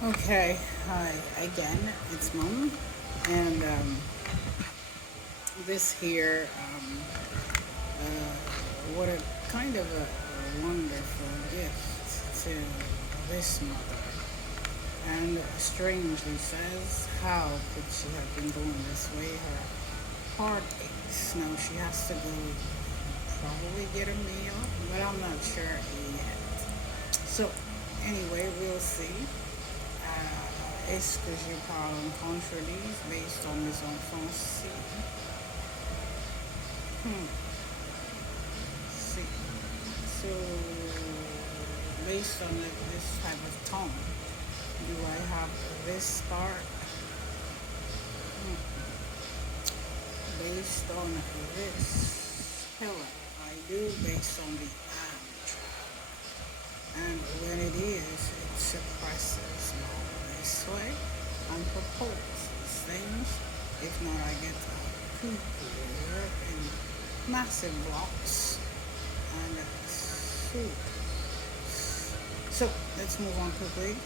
Okay, hi again. It's Mom, and this here, what a kind of a wonderful gift to this mother. And strangely says, how could she have been going this way? Her heart aches. Now she has to go probably get a meal, but I'm not sure yet. So, anyway, we'll see. Est-ce que je parle en contradise based on mes enfants? See. So, based on this type of tone, do I have this part? Based on this pillar, I do based on the am track. And when it is, it suppresses more this way and proposes things. If not, I get a poop here in massive blocks and soup. So let's move on quickly.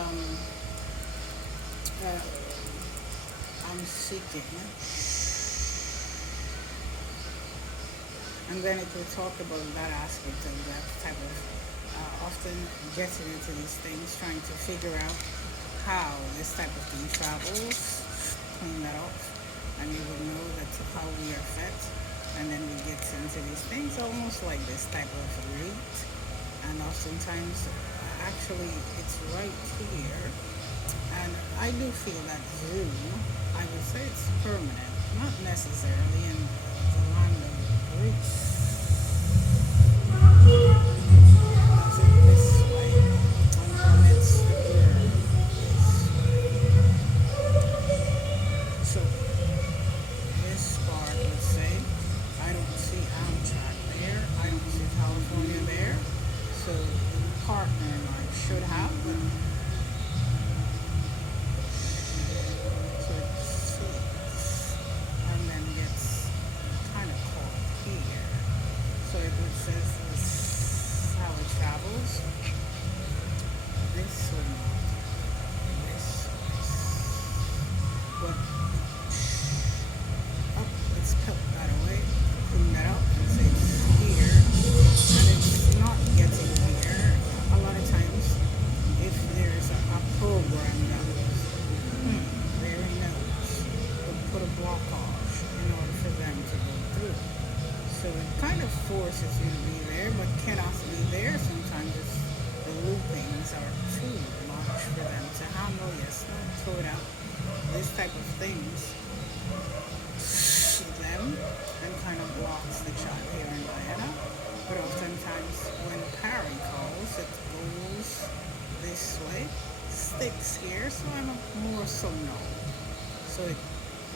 Um, uh, I'm seeking. And then it will talk about that aspect of that type of often getting into these things, trying to figure out how this type of thing travels, clean that off, and you will know that how we are fed. And then we get into these things almost like this type of root. And oftentimes, actually, it's right here. And I do feel that Zoom, I would say it's permanent, not necessarily in the land of Greece. Is it this way? And it's here, this way. So this part would say, I don't see Amtrak there, I don't see California there. So the partner I should have, but so it sits and then gets kind of caught here. So it would says this how it travels. This one, this, but up, let's put that away, clean that up, and say it's here, and it's not getting here. A lot of times, if there's a program that very knows would put a blockage in order for them to go through. So it kind of forces you to be there, but cannot be there. Sometimes it's, the loopings are too much for them to handle. Yes, don't throw it out. This type of things them and kind of blocks the child here in Diana. But oftentimes when Parry calls, it goes this way, sticks here, so I'm a more so no. So it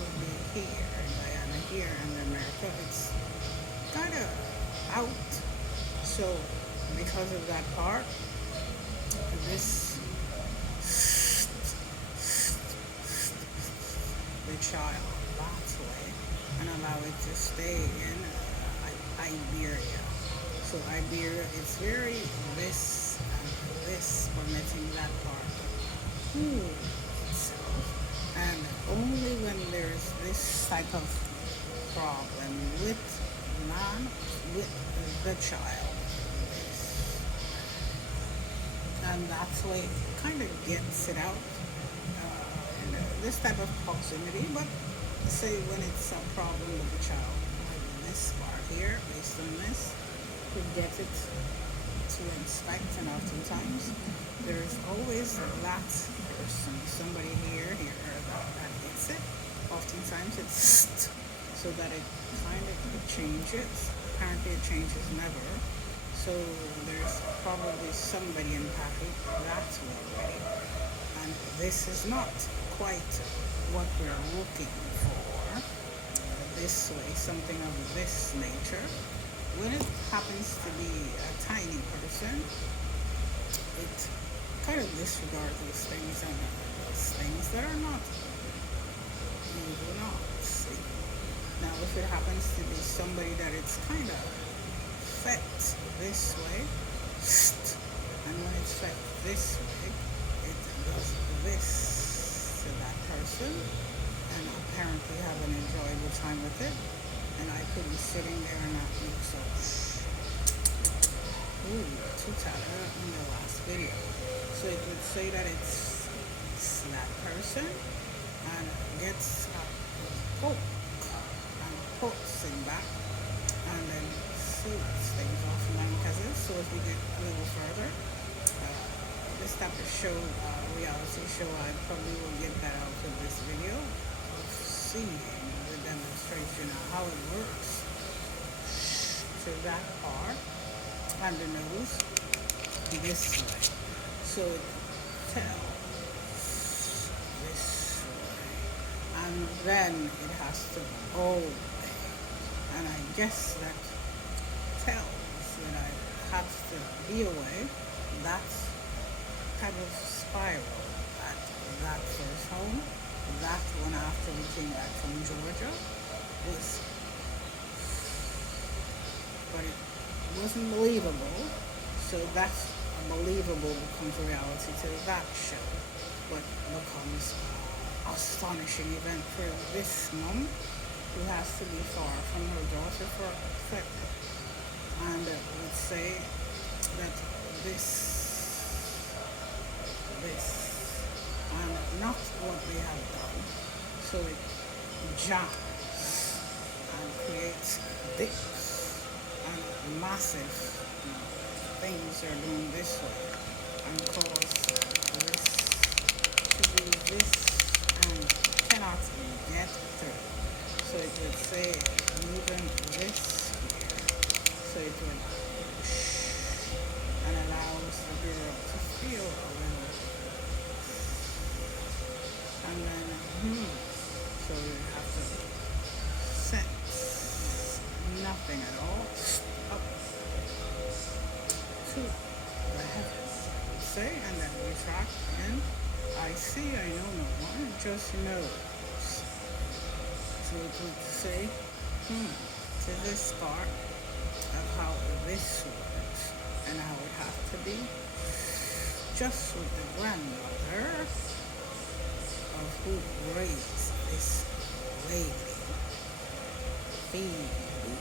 would be here in Diana, here in America. It's kind of out. So because of that part, this the child that way and allow it to stay in Iberia. So Iberia is very this and this permitting that part to cool itself. And only when there's this type of problem with man, with the child, and that's why it kind of gets it out in this type of proximity. But say when it's a problem with the child, like this part here, based on this, could get it to inspect, and oftentimes there's always that person, somebody here, that hits it. Oftentimes it's so that it kind of it changes. Apparently it changes never. So there's probably somebody impacted that way already. And this is not quite what we're looking for. This way, something of this nature. When it happens to be a tiny person, it kind of disregards those things and those things that are not, you do not see. Now, if it happens to be somebody that it's kind of affects this way, and when it's affects this way, it does this to that person and apparently have an enjoyable time with it. And I could be sitting there and not look so, ooh, too tired in the last video. So it would say that it's that person and gets a poke and pokes it back and then shoots things off nine cousins. So if we get a little further, this type of show, reality show, I probably will get that out of this video of seeing the demonstration of how it works to that part and the nose this way. So it tells this way. And then it has to go away. And I guess that tells that I have to be away. That's kind of spiral at that first home. That one after we came back from Georgia was, but it wasn't believable. So that's believable becomes reality to that show, but becomes astonishing event for this mom who has to be far from her daughter for affected. And would say that this and not what they have done. So it jumps and creates dips and massive things are doing this way and cause this to do this and cannot get through. So it would say even this here. So it would and allows the girl to feel a little. And then, so you have to sense nothing at all up to the heavens, I would say, and then retract and I see, I know no more, just knows. So it would say, to this part of how this works and how it has to be, just with the grandmother of who raised this lady, Phoebe.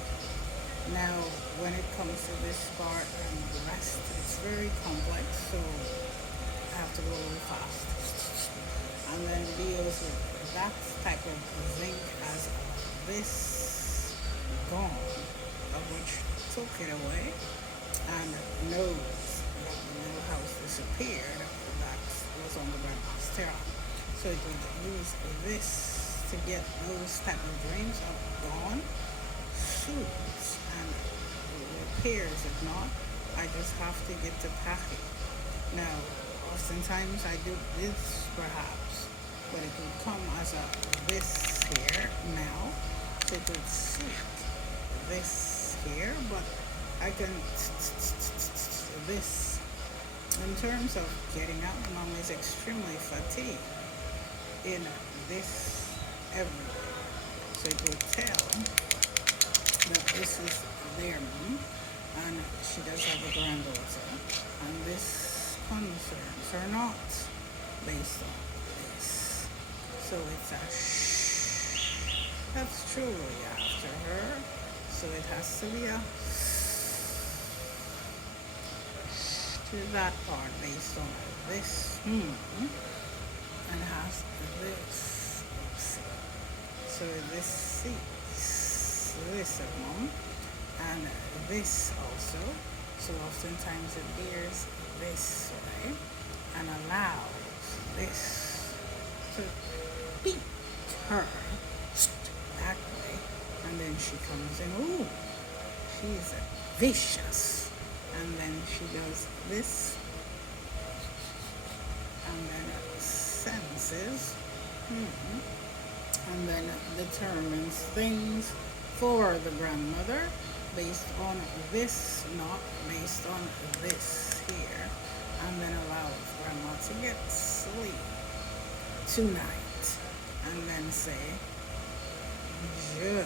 Now, when it comes to this part and the rest, it's very complex, so I have to go really fast. And then deals with that type of zinc as this gone, of which took it away, and knows that the little house disappeared that was on the grandma's terrace. So it would use this to get those type of dreams of gone, shoots, and repairs. If not, I just have to get to packing. Now, oftentimes I do this perhaps, but it would come as a this here now. So it would suit this here, but I can this. In terms of getting out, mom is extremely fatigued in this everywhere. So it will tell that this is their mom and she does have a granddaughter and this concerns are not based on this. So it's a shh. That's truly after her. So it has to be a to that part based on this and has this. So this sees this at mom and this also. So oftentimes it veers this way and allows this to beat her that way. And then she comes in, ooh, she's vicious. And then she does this and then senses and then determines things for the grandmother based on this, not based on this here, and then allows grandma to get sleep tonight and then say je